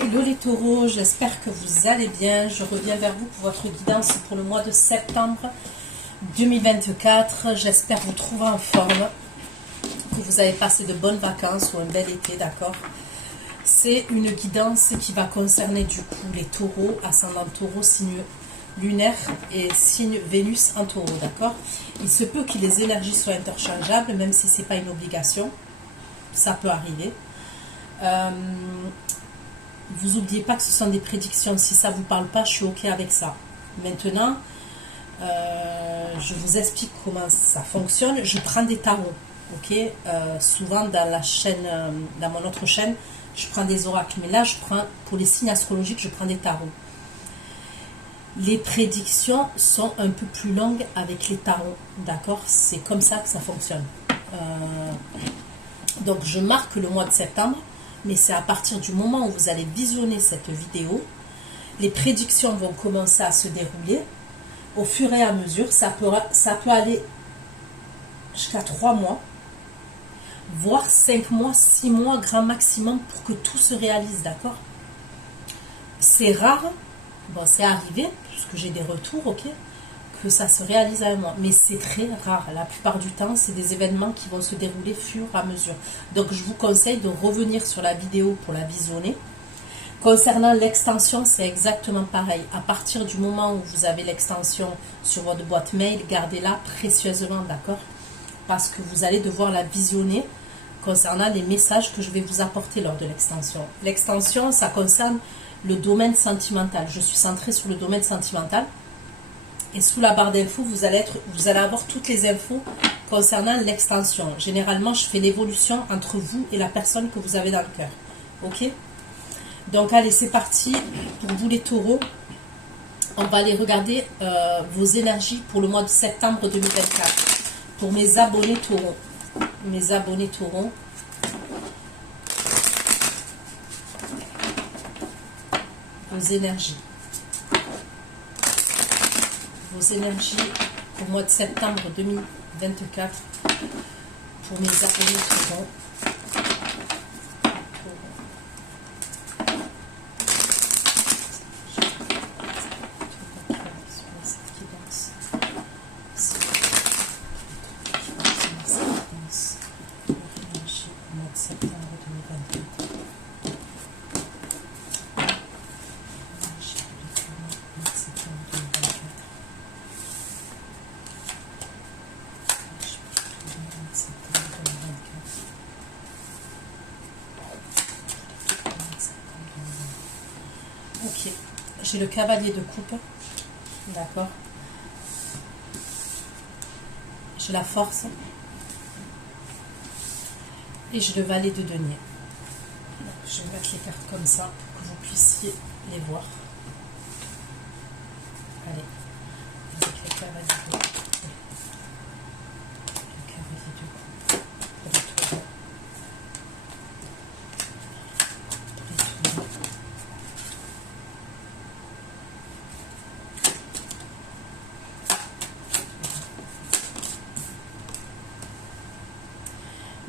Hello les taureaux, j'espère que vous allez bien. Je reviens vers vous pour votre guidance pour le mois de septembre 2024. J'espère vous trouver en forme, que vous avez passé de bonnes vacances ou un bel été, d'accord? C'est une guidance qui va concerner du coup les taureaux, ascendant taureau, signe lunaire et signe Vénus en taureau, d'accord? Il se peut que les énergies soient interchangeables, même si ce n'est pas une obligation. Ça peut arriver. Vous n'oubliez pas que ce sont des prédictions. Si ça ne vous parle pas, je suis OK avec ça. Maintenant, je vous explique comment ça fonctionne. Je prends des tarots. OK, souvent dans la chaîne, dans mon autre chaîne, je prends des oracles. Mais là, je prends pour les signes astrologiques, je prends des tarots. Les prédictions sont un peu plus longues avec les tarots. D'accord? C'est comme ça que ça fonctionne. Donc, je marque le mois de septembre. Mais c'est à partir du moment où vous allez visionner cette vidéo, les prédictions vont commencer à se dérouler au fur et à mesure. Ça peut aller jusqu'à 3 mois, voire 5 mois, 6 mois, grand maximum pour que tout se réalise, d'accord? C'est rare, bon c'est arrivé, puisque j'ai des retours, ok, que ça se réalise à un mois, mais c'est très rare. La plupart du temps, c'est des événements qui vont se dérouler fur et à mesure. Donc, je vous conseille de revenir sur la vidéo pour la visionner. Concernant l'extension, c'est exactement pareil. À partir du moment où vous avez l'extension sur votre boîte mail, gardez-la précieusement, d'accord? Parce que vous allez devoir la visionner concernant les messages que je vais vous apporter lors de l'extension. L'extension, ça concerne le domaine sentimental. Je suis centrée sur le domaine sentimental. Et sous la barre d'infos, vous allez avoir toutes les infos concernant l'extension. Généralement, je fais l'évolution entre vous et la personne que vous avez dans le cœur. Ok? Donc, allez, c'est parti. Pour vous les taureaux, on va aller regarder vos énergies pour le mois de septembre 2024. Pour mes abonnés taureaux. Mes abonnés taureaux. Vos énergies. Vos énergies au mois de septembre 2024 pour mes abonnés taureaux. Ok, j'ai le cavalier de coupe, d'accord, j'ai la force et j'ai le valet de denier. Donc, je vais mettre les cartes comme ça pour que vous puissiez les voir. Allez, avec le cavalier de coupe, le cavalier de coupe pour les taureaux.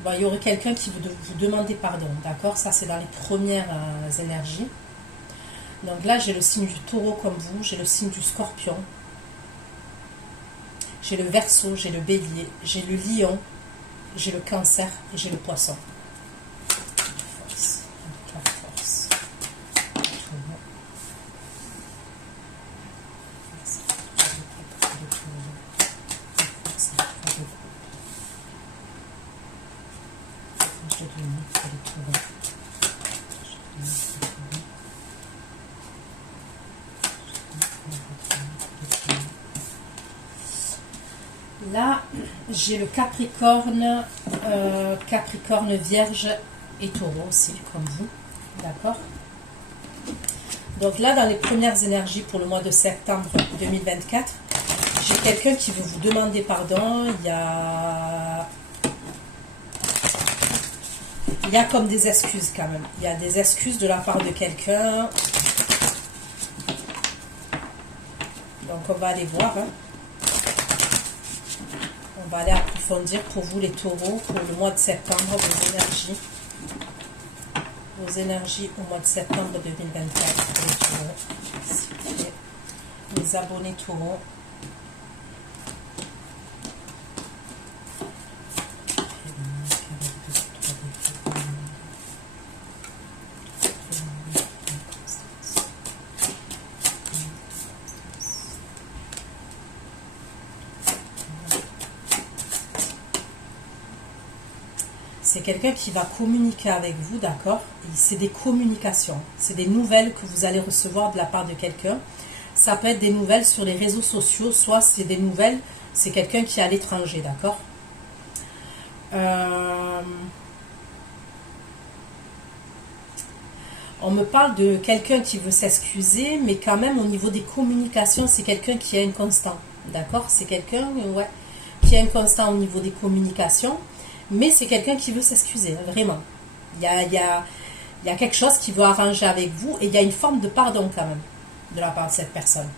Bon, il y aurait quelqu'un qui vous demander pardon, d'accord? Ça, c'est dans les premières énergies. Donc là, j'ai le signe du taureau comme vous, j'ai le signe du scorpion, j'ai le verseau, j'ai le bélier, j'ai le lion, j'ai le cancer et j'ai le poisson. La force. Là, j'ai le Capricorne, Capricorne, Vierge et Taureau aussi, comme vous, d'accord? Donc là, dans les premières énergies pour le mois de septembre 2024, j'ai quelqu'un qui veut vous demander pardon. Il y a comme des excuses quand même. Il y a des excuses de la part de quelqu'un. Donc on va aller voir, hein. On va aller approfondir pour vous les taureaux pour le mois de septembre, vos énergies. Vos énergies au mois de septembre 2024 pour les taureaux. S'il vous plaît. Les abonnés taureaux. C'est quelqu'un qui va communiquer avec vous, d'accord? C'est des communications, c'est des nouvelles que vous allez recevoir de la part de quelqu'un. Ça peut être des nouvelles sur les réseaux sociaux, soit c'est des nouvelles, c'est quelqu'un qui est à l'étranger, d'accord? On me parle de quelqu'un qui veut s'excuser, mais quand même au niveau des communications, c'est quelqu'un qui est inconstant, d'accord? C'est quelqu'un, ouais, qui est inconstant au niveau des communications. Mais c'est quelqu'un qui veut s'excuser, vraiment. Il y a quelque chose qui veut arranger avec vous et il y a une forme de pardon quand même de la part de cette personne.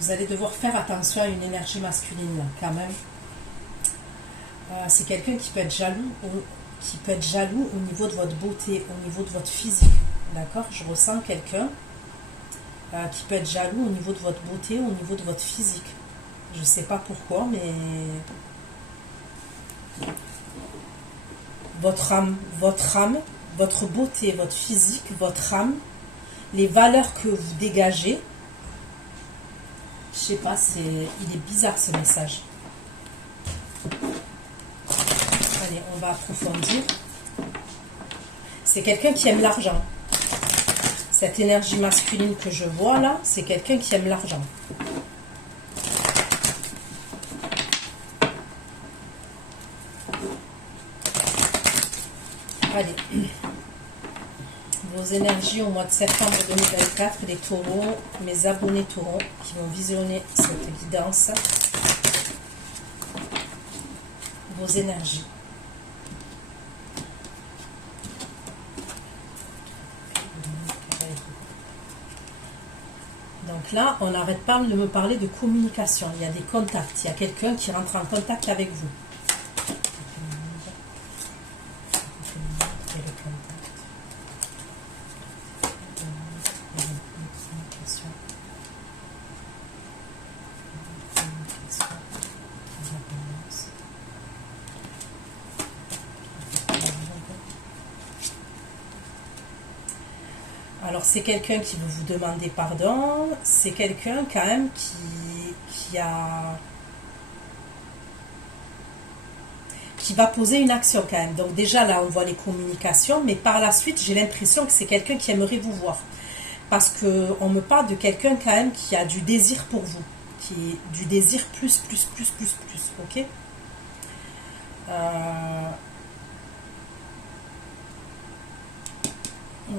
Vous allez devoir faire attention à une énergie masculine là, quand même. C'est quelqu'un qui peut être jaloux, au niveau de votre beauté, au niveau de votre physique. D'accord? Je ressens quelqu'un qui peut être jaloux au niveau de votre beauté, au niveau de votre physique. Je ne sais pas pourquoi, mais votre âme, votre beauté, votre physique, votre âme, les valeurs que vous dégagez. Je sais pas, il est bizarre ce message. Allez, on va approfondir. C'est quelqu'un qui aime l'argent. Cette énergie masculine que je vois là, c'est quelqu'un qui aime l'argent. Allez. Vos énergies au mois de septembre 2024, les taureaux, mes abonnés taureaux qui vont visionner cette guidance. Vos énergies. Donc là, on n'arrête pas de me parler de communication. Il y a des contacts. Il y a quelqu'un qui rentre en contact avec vous. Alors c'est quelqu'un qui veut vous demander pardon, c'est quelqu'un quand même qui va poser une action quand même. Donc déjà là on voit les communications, mais par la suite j'ai l'impression que c'est quelqu'un qui aimerait vous voir. Parce qu'on me parle de quelqu'un quand même qui a du désir pour vous, qui est du désir plus, ok? Ouais.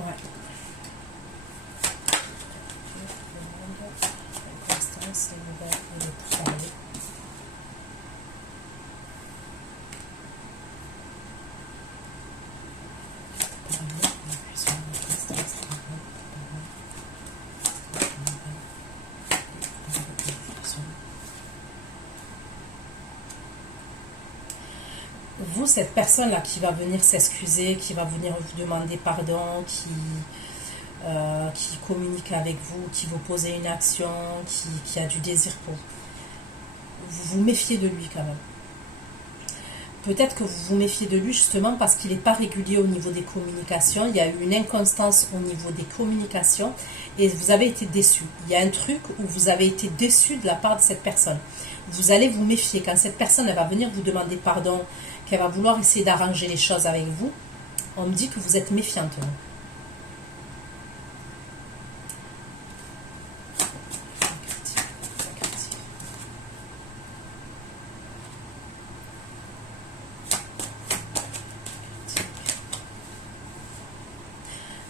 Vous, cette personne-là qui va venir s'excuser, qui va venir vous demander pardon, qui communique avec vous, qui vous pose une action, qui a du désir pour vous, vous méfiez de lui quand même. Peut-être que vous vous méfiez de lui justement parce qu'il n'est pas régulier au niveau des communications. Il y a eu une inconstance au niveau des communications et vous avez été déçu. Il y a un truc où vous avez été déçu de la part de cette personne. Vous allez vous méfier. Quand cette personne elle va venir vous demander pardon, qu'elle va vouloir essayer d'arranger les choses avec vous, on me dit que vous êtes méfiante.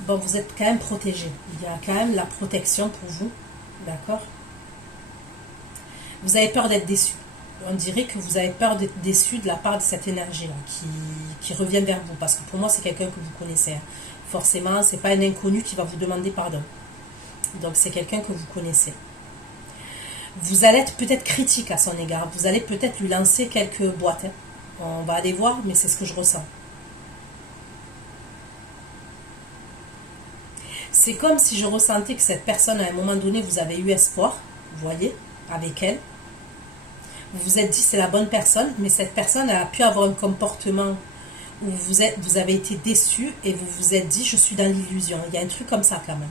bon, vous êtes quand même protégé. Il y a quand même la protection pour vous. D'accord? Vous avez peur d'être déçu. On dirait que vous avez peur d'être déçu de la part de cette énergie-là qui revient vers vous. Parce que pour moi, c'est quelqu'un que vous connaissez. Hein. Forcément, ce n'est pas un inconnu qui va vous demander pardon. Donc, c'est quelqu'un que vous connaissez. Vous allez être peut-être critique à son égard. Vous allez peut-être lui lancer quelques boîtes. Hein. On va aller voir, mais c'est ce que je ressens. C'est comme si je ressentais que cette personne, à un moment donné, vous avez eu espoir, vous voyez, avec elle. Vous vous êtes dit c'est la bonne personne, mais cette personne a pu avoir un comportement où vous avez été déçu et vous vous êtes dit je suis dans l'illusion. Il y a un truc comme ça quand même.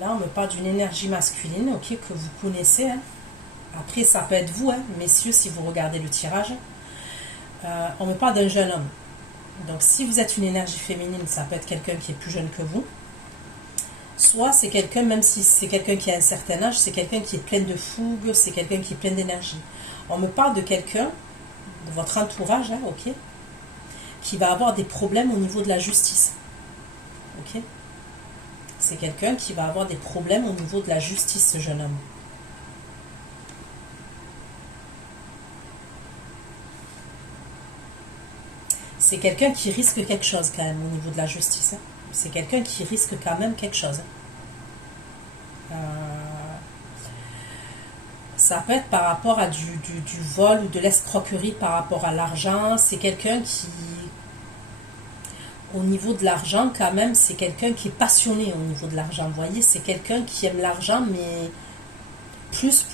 Là, on me parle d'une énergie masculine, ok, que vous connaissez. Hein. Après, ça peut être vous, hein, messieurs, si vous regardez le tirage. On me parle d'un jeune homme. Donc, si vous êtes une énergie féminine, ça peut être quelqu'un qui est plus jeune que vous. Soit c'est quelqu'un, même si c'est quelqu'un qui a un certain âge, c'est quelqu'un qui est plein de fougue, c'est quelqu'un qui est plein d'énergie. On me parle de quelqu'un, de votre entourage, hein, ok, qui va avoir des problèmes au niveau de la justice. Ok. C'est quelqu'un qui va avoir des problèmes au niveau de la justice, ce jeune homme. C'est quelqu'un qui risque quelque chose quand même au niveau de la justice. Hein. C'est quelqu'un qui risque quand même quelque chose. Ça peut être par rapport à du vol ou de l'escroquerie par rapport à l'argent. C'est quelqu'un qui... Au niveau de l'argent, quand même, c'est quelqu'un qui est passionné au niveau de l'argent. Vous voyez, c'est quelqu'un qui aime l'argent, mais plus.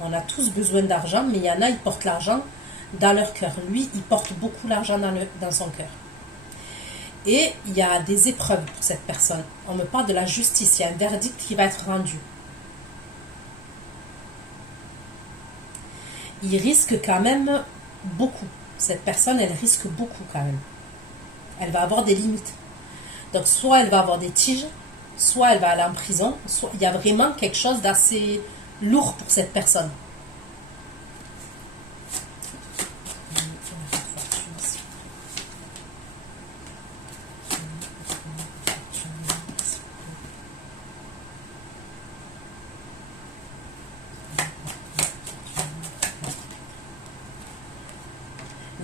On a tous besoin d'argent, mais il y en a, ils portent l'argent dans leur cœur. Lui, il porte beaucoup l'argent dans son cœur. Et il y a des épreuves pour cette personne. On me parle de la justice. Il y a un verdict qui va être rendu. Il risque quand même beaucoup. Cette personne, elle risque beaucoup quand même. Elle va avoir des limites. Donc, soit elle va avoir des tiges, soit elle va aller en prison, soit il y a vraiment quelque chose d'assez lourd pour cette personne.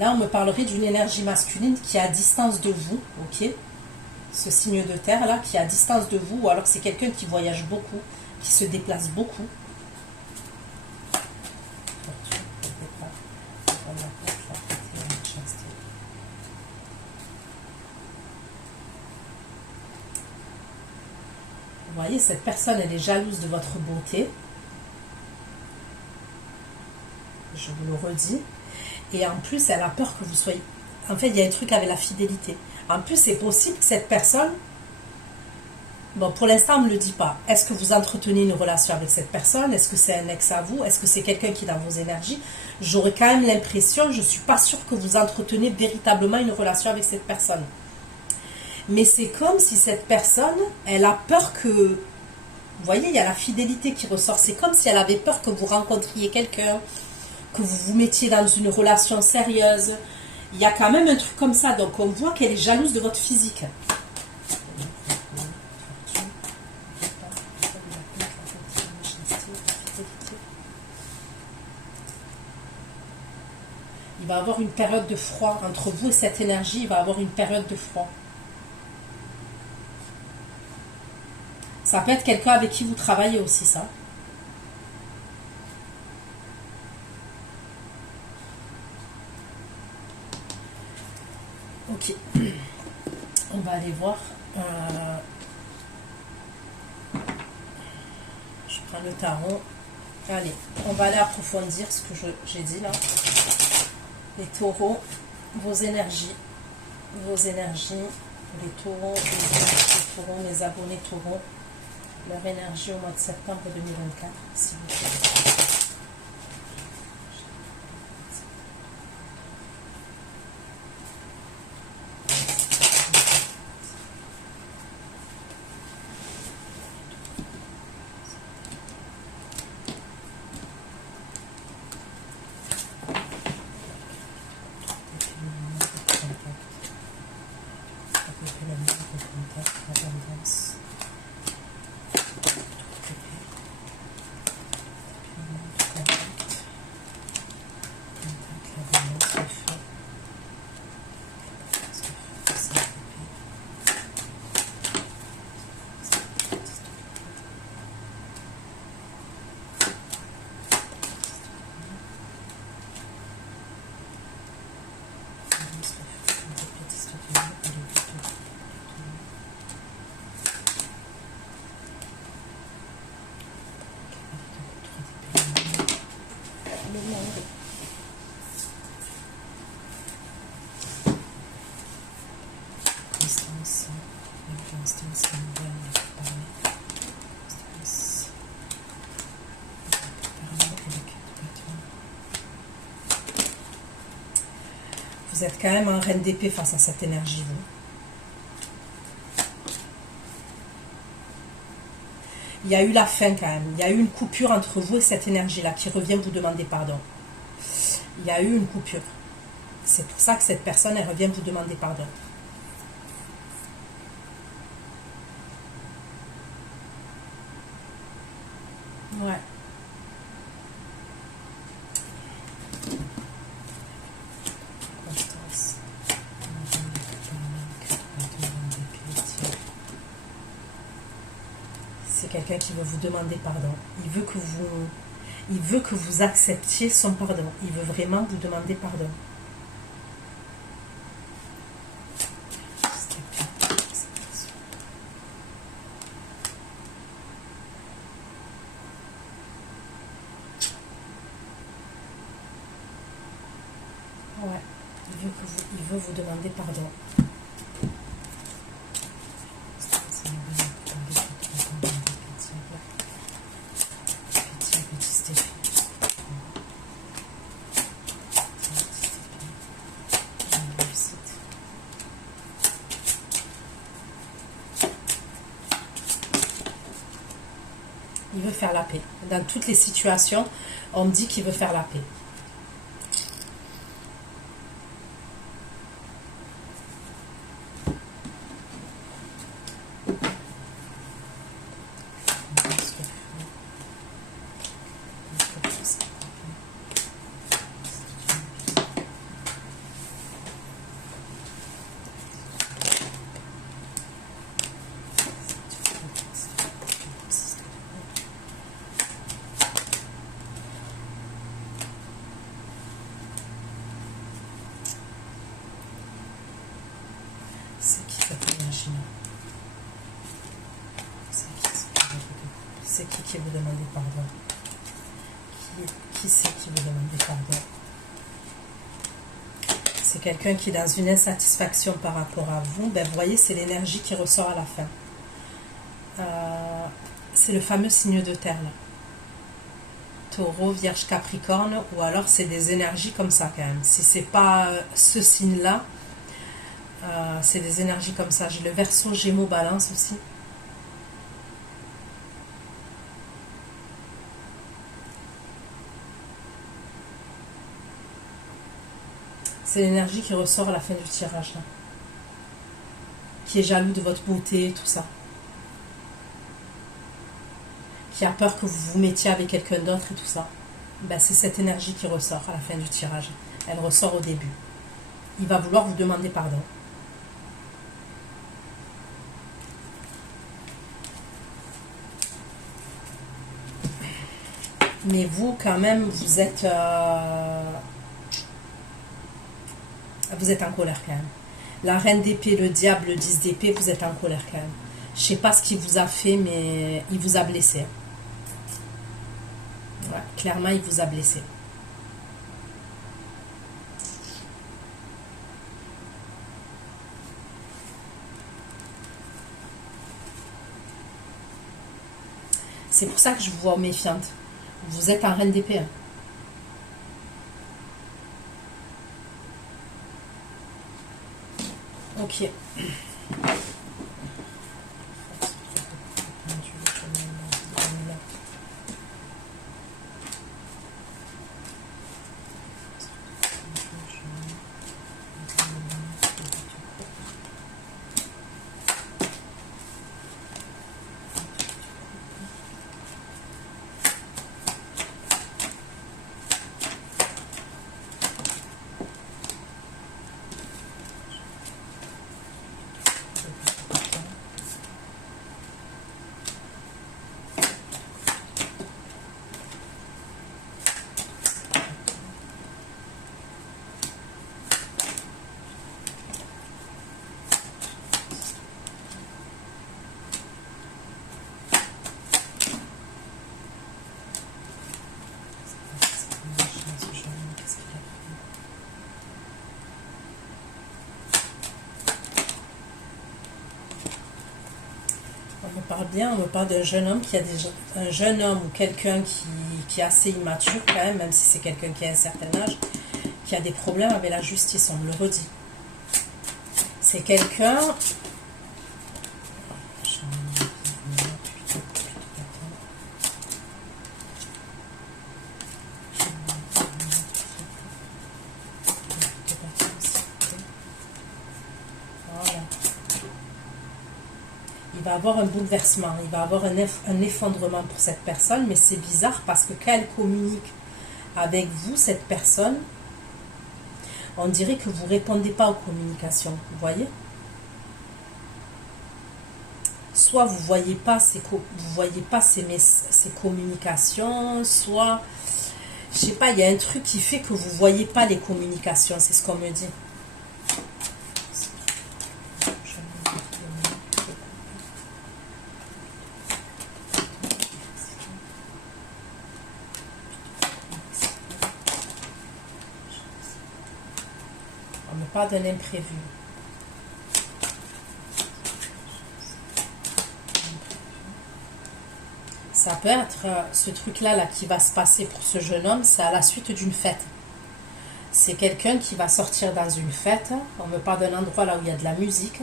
Là, on me parlerait d'une énergie masculine qui est à distance de vous, ok? Ce signe de terre là, qui est à distance de vous, ou alors c'est quelqu'un qui voyage beaucoup, qui se déplace beaucoup. Vous voyez, cette personne, elle est jalouse de votre beauté. Je vous le redis. Et en plus, elle a peur que vous soyez... En fait, il y a un truc avec la fidélité. En plus, c'est possible que cette personne... Bon, pour l'instant, on ne me le dit pas. Est-ce que vous entretenez une relation avec cette personne? Est-ce que c'est un ex à vous? Est-ce que c'est quelqu'un qui est dans vos énergies? J'aurais quand même l'impression, je ne suis pas sûre que vous entretenez véritablement une relation avec cette personne. Mais c'est comme si cette personne, elle a peur que... Vous voyez, il y a la fidélité qui ressort. C'est comme si elle avait peur que vous rencontriez quelqu'un, que vous vous mettiez dans une relation sérieuse. Il y a quand même un truc comme ça. Donc, on voit qu'elle est jalouse de votre physique. Il va y avoir une période de froid. Entre vous et cette énergie, il va y avoir une période de froid. Ça peut être quelqu'un avec qui vous travaillez aussi, ça. On va aller voir. Je prends le tarot. Allez, on va aller approfondir ce que j'ai dit là. Les taureaux, vos énergies, les taureaux, les abonnés taureaux, leur énergie au mois de septembre 2024, s'il vous plaît. Vous êtes quand même un reine d'épée face à cette énergie, vous. Il y a eu la fin quand même. Il y a eu une coupure entre vous et cette énergie-là qui revient vous demander pardon. Il y a eu une coupure. C'est pour ça que cette personne, elle revient vous demander pardon. Ouais. C'est quelqu'un qui veut vous demander pardon. Il veut que vous acceptiez son pardon. Il veut vraiment vous demander pardon. Ouais, il veut vous demander pardon. Il veut faire la paix. Dans toutes les situations, on me dit qu'il veut faire la paix. C'est qui cette énergie-là? C'est qui vous demande pardon? Qui c'est qui vous demande pardon? C'est quelqu'un qui est dans une insatisfaction par rapport à vous. Ben, vous voyez, c'est l'énergie qui ressort à la fin. C'est le fameux signe de terre, là. Taureau, Vierge, Capricorne, ou alors c'est des énergies comme ça quand même. Si c'est pas ce signe-là, c'est des énergies comme ça. J'ai le Verseau, Gémeaux, Balance aussi. C'est l'énergie qui ressort à la fin du tirage, là. Qui est jaloux de votre beauté, tout ça. Qui a peur que vous vous mettiez avec quelqu'un d'autre et tout ça. Ben, c'est cette énergie qui ressort à la fin du tirage. Elle ressort au début. Il va vouloir vous demander pardon. Mais vous, quand même, vous êtes en colère quand même. La reine d'épée, le diable, le 10 d'épée, vous êtes en colère quand même. Je sais pas ce qu'il vous a fait, mais il vous a blessé. Ouais, clairement, il vous a blessé. C'est pour ça que je vous vois méfiante. Vous êtes en reine d'épée. Hein. Ok. On me parle bien, on me parle d'un jeune homme qui a déjà, un jeune homme ou quelqu'un qui est assez immature quand même si c'est quelqu'un qui a un certain âge, qui a des problèmes avec la justice, on me le redit. C'est quelqu'un... Il va avoir un bouleversement, il va avoir un effondrement pour cette personne, mais c'est bizarre parce que quand elle communique avec vous, cette personne, on dirait que vous ne répondez pas aux communications, vous voyez? Soit vous ne voyez pas ces communications, soit, je sais pas, il y a un truc qui fait que vous ne voyez pas les communications, c'est ce qu'on me dit. On me parle d'un imprévu. Ça peut être ce truc-là là, qui va se passer pour ce jeune homme, c'est à la suite d'une fête. C'est quelqu'un qui va sortir dans une fête. On me parle d'un endroit là où il y a de la musique.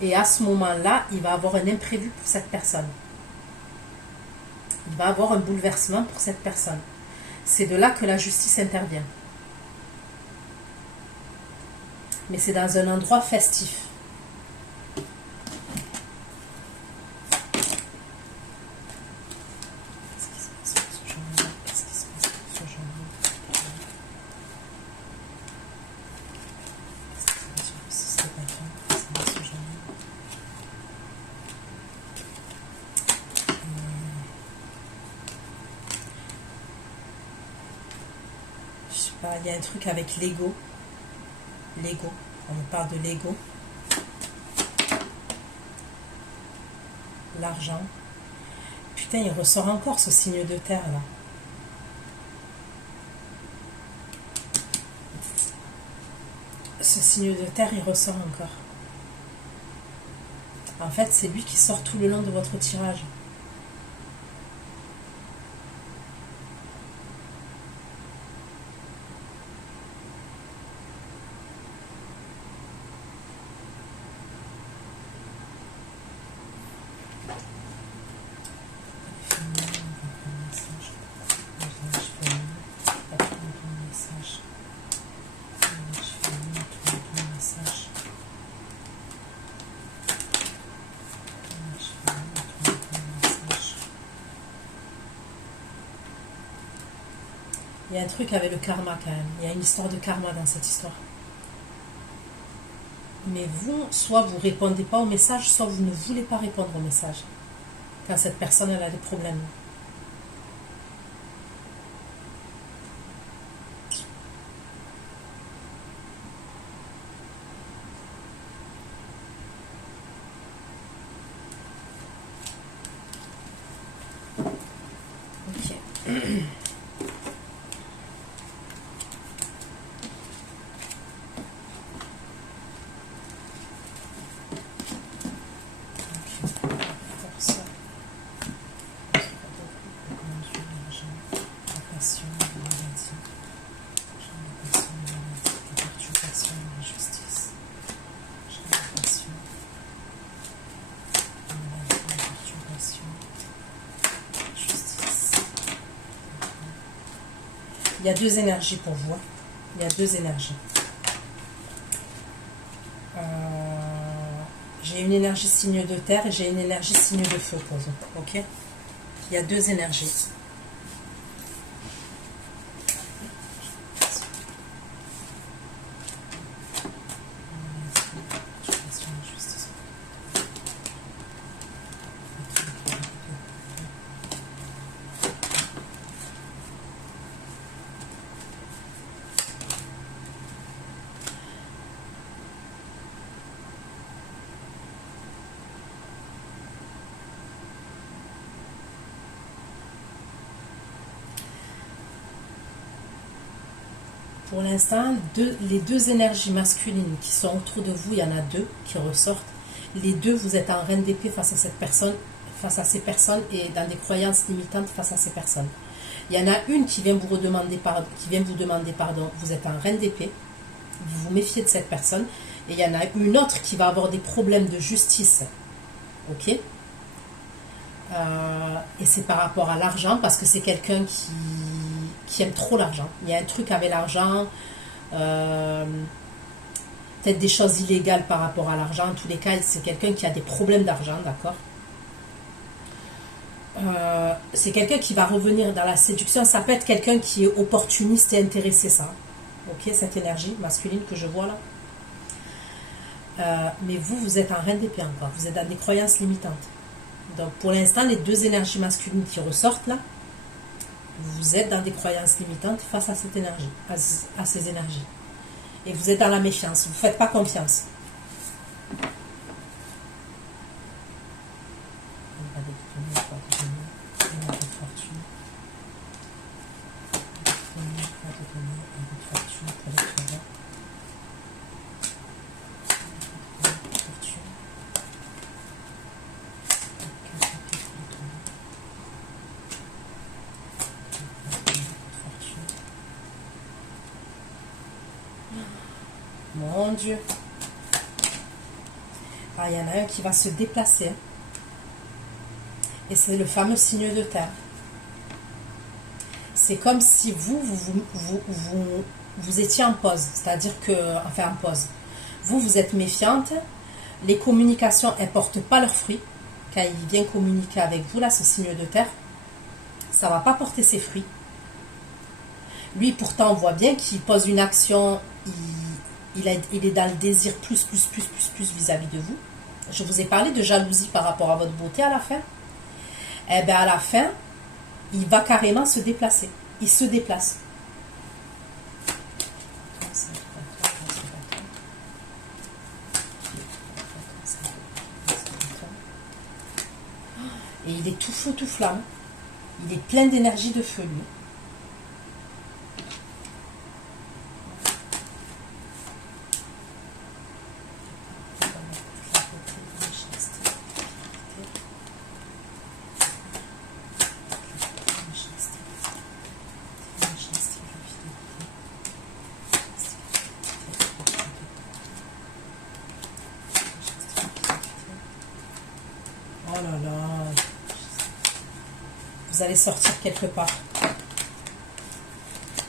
Et à ce moment-là, il va avoir un imprévu pour cette personne. Il va avoir un bouleversement pour cette personne. C'est de là que la justice intervient. Mais c'est dans un endroit festif. Il y a un truc avec l'ego. L'ego. On me parle de l'ego. L'argent. Putain, il ressort encore ce signe de terre là. Ce signe de terre, il ressort encore. En fait, c'est lui qui sort tout le long de votre tirage. Il y a un truc avec le karma quand même. Il y a une histoire de karma dans cette histoire. Mais vous, soit vous ne répondez pas au message, soit vous ne voulez pas répondre au message. Quand cette personne elle a des problèmes. Il y a deux énergies pour vous. Il y a deux énergies. J'ai une énergie signe de terre et j'ai une énergie signe de feu pour vous. Ok? Il y a deux énergies. Pour l'instant, les deux énergies masculines qui sont autour de vous, il y en a deux qui ressortent. Les deux, vous êtes en reine d'épée face à cette personne, face à ces personnes et dans des croyances limitantes face à ces personnes. Il y en a une qui vient vous demander pardon. Vous êtes en reine d'épée, vous vous méfiez de cette personne. Et il y en a une autre qui va avoir des problèmes de justice. Ok? Et c'est par rapport à l'argent, parce que c'est quelqu'un qui aime trop l'argent. Il y a un truc avec l'argent, peut-être des choses illégales par rapport à l'argent. En tous les cas, c'est quelqu'un qui a des problèmes d'argent, d'accord? C'est quelqu'un qui va revenir dans la séduction. Ça peut être quelqu'un qui est opportuniste et intéressé, ça. Ok, cette énergie masculine que je vois là. Mais vous êtes en reine d'épée encore. Vous êtes dans des croyances limitantes. Donc pour l'instant, les deux énergies masculines qui ressortent là, vous êtes dans des croyances limitantes face à cette énergie, à ces énergies. Et vous êtes dans la méfiance, vous ne faites pas confiance. Mon Dieu. Ah, il y en a un qui va se déplacer. Et c'est le fameux signe de terre. C'est comme si vous étiez en pause. C'est-à-dire que, enfin en pause. Vous êtes méfiante. Les communications, elles ne portent pas leurs fruits. Quand il vient communiquer avec vous, là, ce signe de terre, ça ne va pas porter ses fruits. Lui, pourtant, on voit bien qu'il pose une action, il est dans le désir plus vis-à-vis de vous. Je vous ai parlé de jalousie par rapport à votre beauté à la fin. Eh bien, à la fin, il va carrément se déplacer. Il se déplace. Et il est tout feu, tout flamme. Il est plein d'énergie de feu, lui. Oh là là. Vous allez sortir quelque part.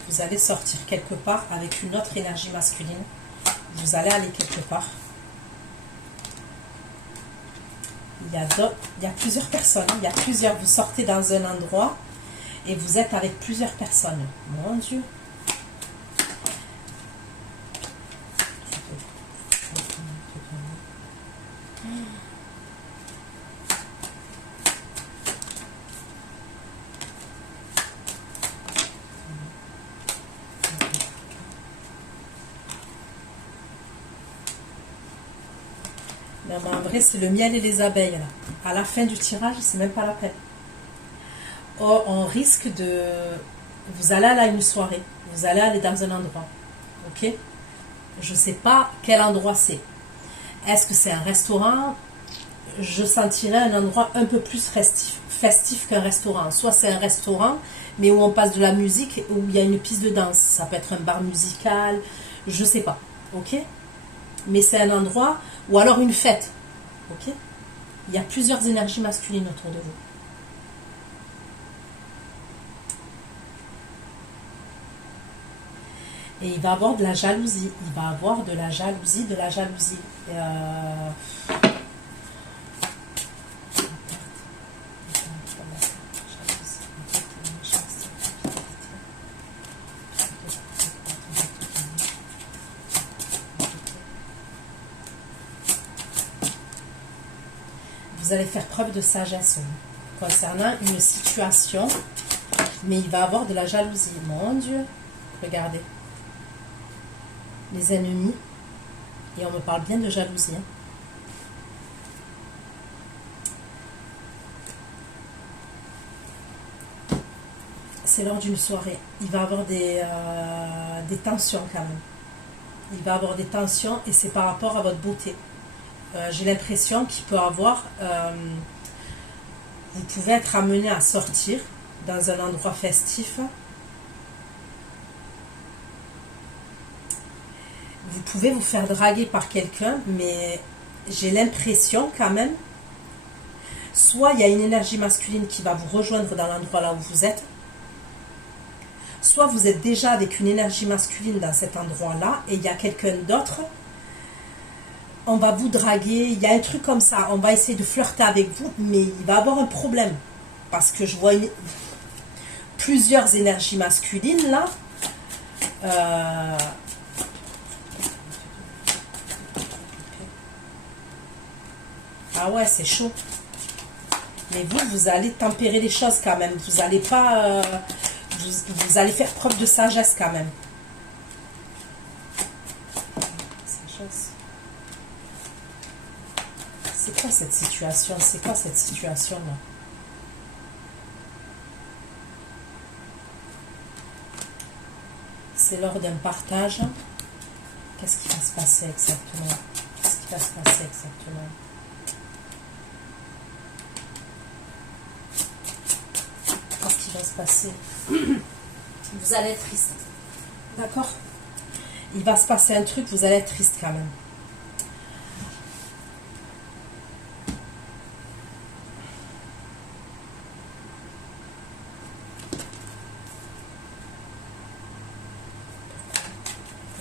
Vous allez sortir quelque part avec une autre énergie masculine. Vous allez aller quelque part. Il y a plusieurs personnes. Vous sortez dans un endroit et vous êtes avec plusieurs personnes. Mon Dieu. Non, mais en vrai, c'est le miel et les abeilles. Là. À la fin du tirage, c'est même pas la peine. Oh, on risque de... Vous allez aller à une soirée. Vous allez aller dans un endroit. Ok? Je ne sais pas quel endroit c'est. Est-ce que c'est un restaurant? Je sentirais un endroit un peu plus festif qu'un restaurant. Soit c'est un restaurant, mais où on passe de la musique, où il y a une piste de danse. Ça peut être un bar musical. Je ne sais pas. Ok? Mais c'est un endroit, ou alors une fête. Ok? Il y a plusieurs énergies masculines autour de vous. Et il va avoir de la jalousie. Il va avoir de la jalousie, de la jalousie. Vous allez faire preuve de sagesse concernant une situation, mais il va avoir de la jalousie. Mon Dieu, regardez. Les ennemis, et on me parle bien de jalousie. C'est lors d'une soirée. Il va avoir des tensions quand même. Il va avoir des tensions et c'est par rapport à votre beauté. J'ai l'impression qu'il peut avoir... vous pouvez être amené à sortir dans un endroit festif. Vous pouvez vous faire draguer par quelqu'un, mais j'ai l'impression quand même, soit il y a une énergie masculine qui va vous rejoindre dans l'endroit là où vous êtes, soit vous êtes déjà avec une énergie masculine dans cet endroit-là, et il y a quelqu'un d'autre, on va vous draguer, il y a un truc comme ça, on va essayer de flirter avec vous, mais il va avoir un problème, parce que je vois plusieurs énergies masculines là, ah ouais, c'est chaud. Mais vous allez tempérer les choses quand même. Vous n'allez pas... vous allez faire preuve de sagesse quand même. Sagesse. C'est quoi cette situation? C'est quoi cette situation-là? C'est lors d'un partage. Qu'est-ce qui va se passer exactement? Qu'est-ce qui va se passer exactement? Va se passer. Vous allez être triste. D'accord? Il va se passer un truc, vous allez être triste quand même.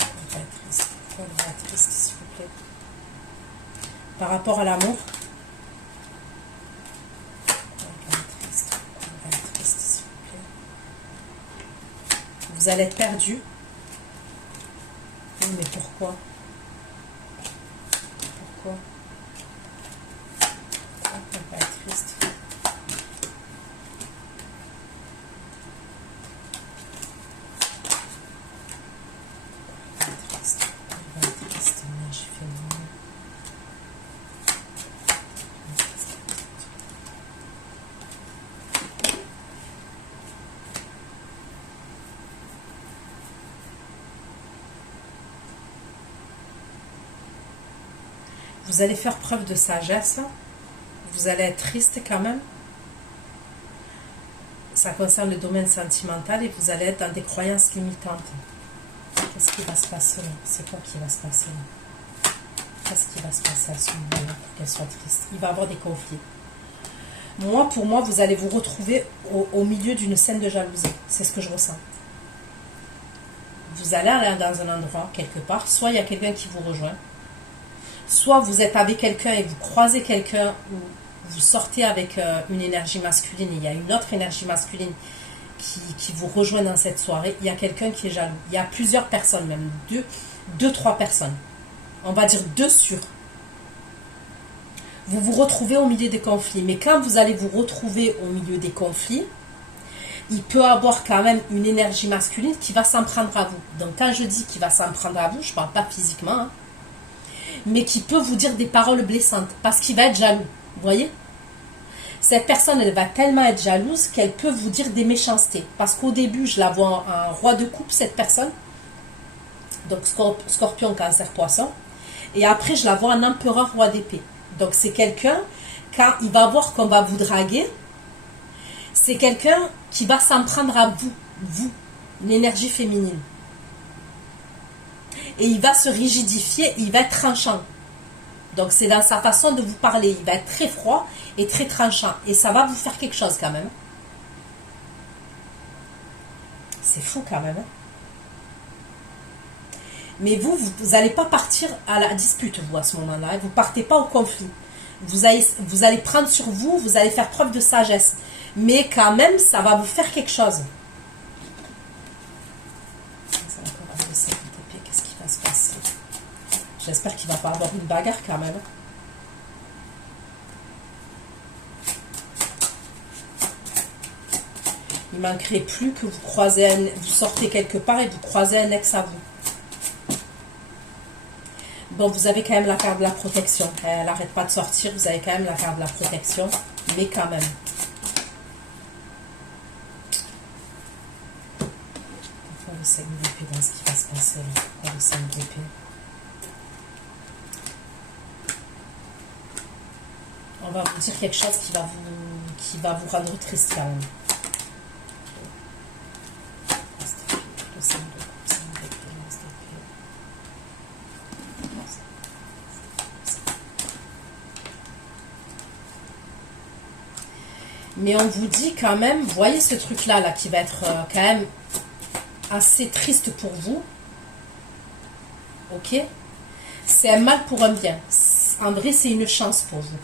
On va être triste. On va être triste, s'il vous plaît. Par rapport à l'amour. Vous allez être perdu. Oui, mais pourquoi? Pourquoi? On va être triste. On va être triste. On va être triste. Mais j'ai fait mal. Vous allez faire preuve de sagesse. Vous allez être triste quand même. Ça concerne le domaine sentimental et vous allez être dans des croyances limitantes. Qu'est-ce qui va se passer là? C'est quoi qui va se passer là? Qu'est-ce qui va se passer à ce moment-là pour qu'elle soit triste? Il va y avoir des conflits. Pour moi, vous allez vous retrouver au milieu d'une scène de jalousie. C'est ce que je ressens. Vous allez aller dans un endroit, quelque part. Soit il y a quelqu'un qui vous rejoint. Soit vous êtes avec quelqu'un et vous croisez quelqu'un ou vous sortez avec une énergie masculine et il y a une autre énergie masculine qui vous rejoint dans cette soirée. Il y a quelqu'un qui est jaloux. Il y a plusieurs personnes, même deux, trois personnes. On va dire 2 sur. Vous vous retrouvez au milieu des conflits. Mais quand vous allez vous retrouver au milieu des conflits, il peut avoir quand même une énergie masculine qui va s'en prendre à vous. Donc quand je dis qu'il va s'en prendre à vous, je ne parle pas physiquement, hein, mais qui peut vous dire des paroles blessantes parce qu'il va être jaloux. Vous voyez? Cette personne, elle va tellement être jalouse qu'elle peut vous dire des méchancetés. Parce qu'au début, je la vois en roi de coupe, cette personne. Donc scorpion, cancer, poisson. Et après, je la vois en empereur, roi d'épée. Donc c'est quelqu'un, quand il va voir qu'on va vous draguer, c'est quelqu'un qui va s'en prendre à vous, l'énergie féminine. Et il va se rigidifier, il va être tranchant. Donc c'est dans sa façon de vous parler. Il va être très froid et très tranchant. Et ça va vous faire quelque chose quand même. C'est fou quand même. Mais vous n'allez pas partir à la dispute, vous, à ce moment-là. Vous ne partez pas au conflit. Vous allez prendre sur vous, vous allez faire preuve de sagesse. Mais quand même, ça va vous faire quelque chose. Qu'est-ce qui va se passer? J'espère qu'il ne va pas avoir une bagarre quand même. Il ne manquerait plus que vous sortez quelque part et vous croisez un ex à vous. Bon, vous avez quand même la carte de la protection. Elle n'arrête pas de sortir, vous avez quand même la carte de la protection. Mais quand même. Pourquoi le 5 d'épée dans ce qui va se passer là? Pourquoi le 5 d'épée? On va vous dire quelque chose qui va vous rendre triste quand même. Mais on vous dit quand même, vous voyez ce truc-là là, qui va être quand même assez triste pour vous. Ok? C'est un mal pour un bien. En vrai, c'est une chance pour vous.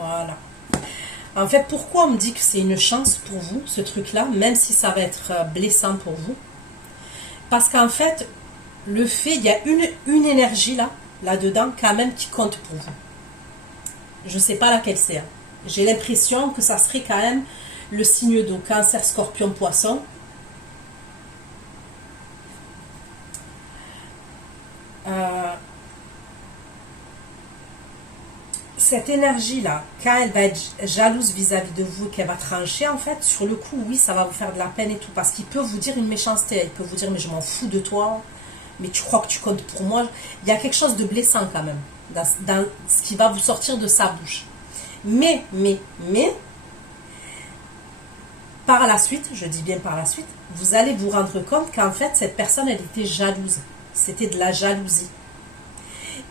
Voilà. En fait, pourquoi on me dit que c'est une chance pour vous, ce truc-là, même si ça va être blessant pour vous? Parce qu'en fait, le fait, il y a une énergie là-dedans, quand même, qui compte pour vous. Je ne sais pas laquelle c'est. J'ai l'impression que ça serait quand même le signe d'eau, Cancer, Scorpion, Poisson. Cette énergie-là, quand elle va être jalouse vis-à-vis de vous et qu'elle va trancher, en fait, sur le coup, oui, ça va vous faire de la peine et tout. Parce qu'il peut vous dire une méchanceté. Il peut vous dire, mais je m'en fous de toi. Mais tu crois que tu comptes pour moi. Il y a quelque chose de blessant quand même dans ce qui va vous sortir de sa bouche. Mais, par la suite, je dis bien par la suite, vous allez vous rendre compte qu'en fait, cette personne, elle était jalouse. C'était de la jalousie.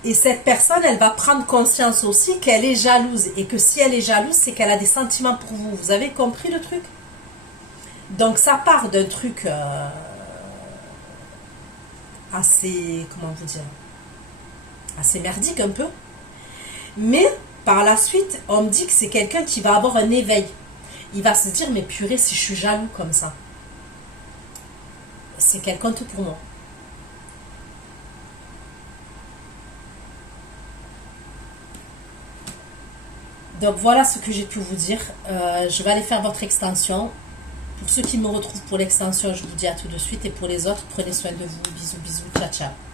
Et cette personne, elle va prendre conscience aussi qu'elle est jalouse. Et que si elle est jalouse, c'est qu'elle a des sentiments pour vous. Vous avez compris le truc? Donc ça part d'un truc assez, comment vous dire, assez merdique un peu. Mais par la suite, on me dit que c'est quelqu'un qui va avoir un éveil. Il va se dire, mais purée, si je suis jaloux comme ça, c'est qu'elle compte pour moi. Donc voilà ce que j'ai pu vous dire. Je vais aller faire votre extension. Pour ceux qui me retrouvent pour l'extension, je vous dis à tout de suite. Et pour les autres, prenez soin de vous. Bisous, bisous. Ciao, ciao.